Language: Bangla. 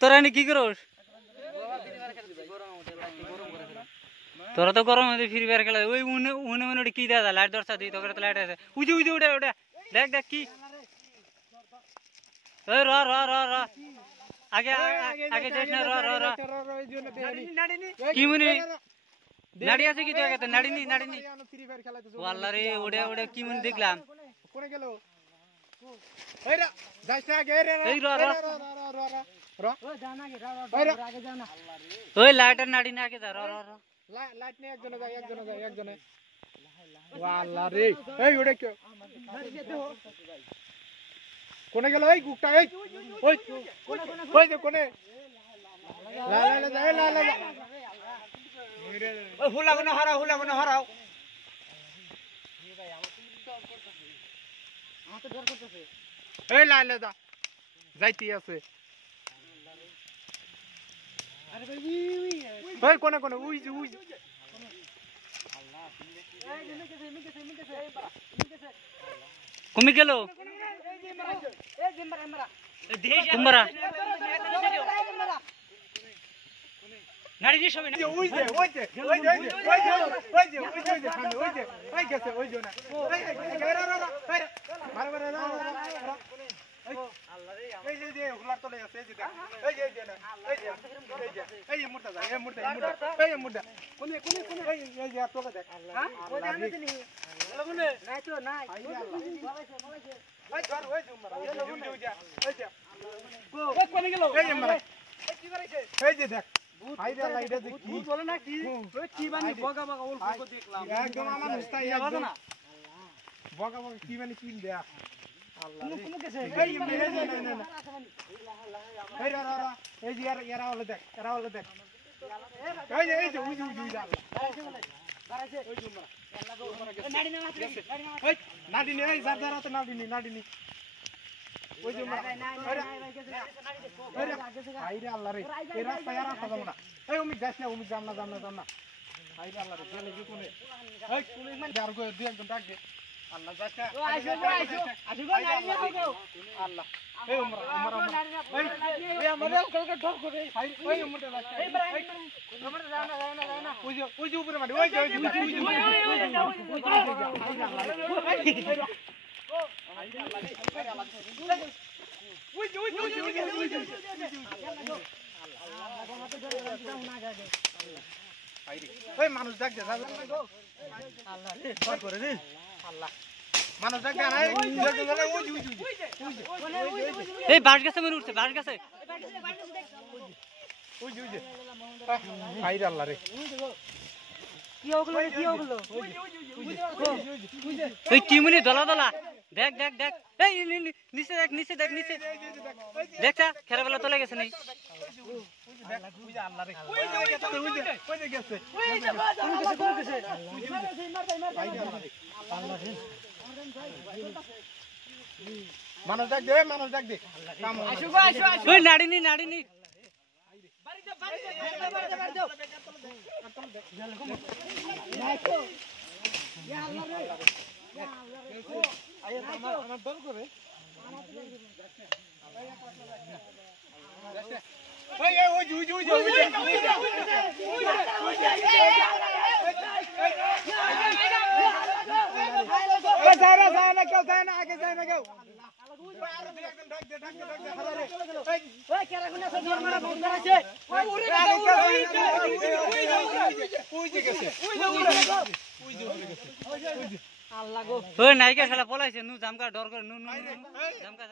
তোরা নি কি করস তোরা তো গরম হতে ফ্রি ফায়ার খেলা ওই উনে উনে উনে কি দাদা লাইট দরসা দিই তোকে তো লাইট আছে উজে উজে উড়ে উড়ে দেখ দেখ কি ওই র র র র আগে আগে যাস না র র র কি মনে নাড়ি আছে কি তো আগে নাড়িনি নাড়িনি ওয়াল্লা রে ওড়ে ওড়ে কি মনে দেখলাম কোনে গেল এই রে যাস না আগে রে এই র র র ওই জানা গে র আগে জানা ওই লাইটার নাড়ি না আগে যা র র র লাইট নে একজনে যায় একজনে ওয়াল্লা রে এই ওড়ে কি কোনে গেল এই গুকটা এই ওই ওই যে কোনে লা লা লা লা লা ওই হুলা কোনে হারাও আমাকে ডর করতেছে এই লা লা দা যাইতি আছে আরে ভাই ওই কোনে উই আল্লাহ এই মিকেছে কমে গেল কুম্বারা নাড়ি দিয়ে সবাই ওই যে গেছে ওই যে না এই যে হুলার তলে আছে এই যে মুর্দা কোনে এই যে তোকে দেখ হ্যাঁ ওই জানা দিনি নাই তো নাই ওই ধর ওই জুমরা ওই কোনে গেল এই আমরা এই কি করেছে এই যে দেখ আই রে আল্লাহ এটা দেখি ভূত বলে না কি ওই কি বানি বগা ওল ফুকো দেখলাম একদম আমার মুস্তাই একদম বগা কি বানি কি দেখ আল্লাহ কোন কেছে এই না এই রা এই যে এরা হলো দেখ এই যে উই বাড়াইছে ওই জুমরা নাড়ি না গেছে ওই নাড়ি নে এই জারজারাতে নাড়ি নি ওই জুমরা আই রে আল্লাহ রে এরা পায়ারা খাবো না এই উমি যাস না উমি জাম না আই রে আল্লাহ রে গেলে কি কোনে এই কোনে মান আর গো দুই একজন ডাক দে আল্লাহ যাচ্ছে আইসো নাড়ি না গো আল্লাহ এই উমরা এই আমাদের কালকে ঢক করে ওই উমরা যাচ্ছে এই আমরা যাও না ওই যে উপরে মারি ওই যে ওই মানুষ দেখ দে আল্লাহ রে কর করে রে আল্লাহ মানুষ দেখ না এই বাস গাছে মরে উঠছে বাস গাছে ওই যে আই রে আল্লাহ রে কি ওই কি মনে দলা দেখ এই নিচে দেখ দেখছা খেরাবেলা চলে গেছে নাই মানুষ দেখ দে ওই নাড়িনি আমার দল করে ওই নায়িকা খেলা পলাইছে নু জামকা ডর করে নু জামকা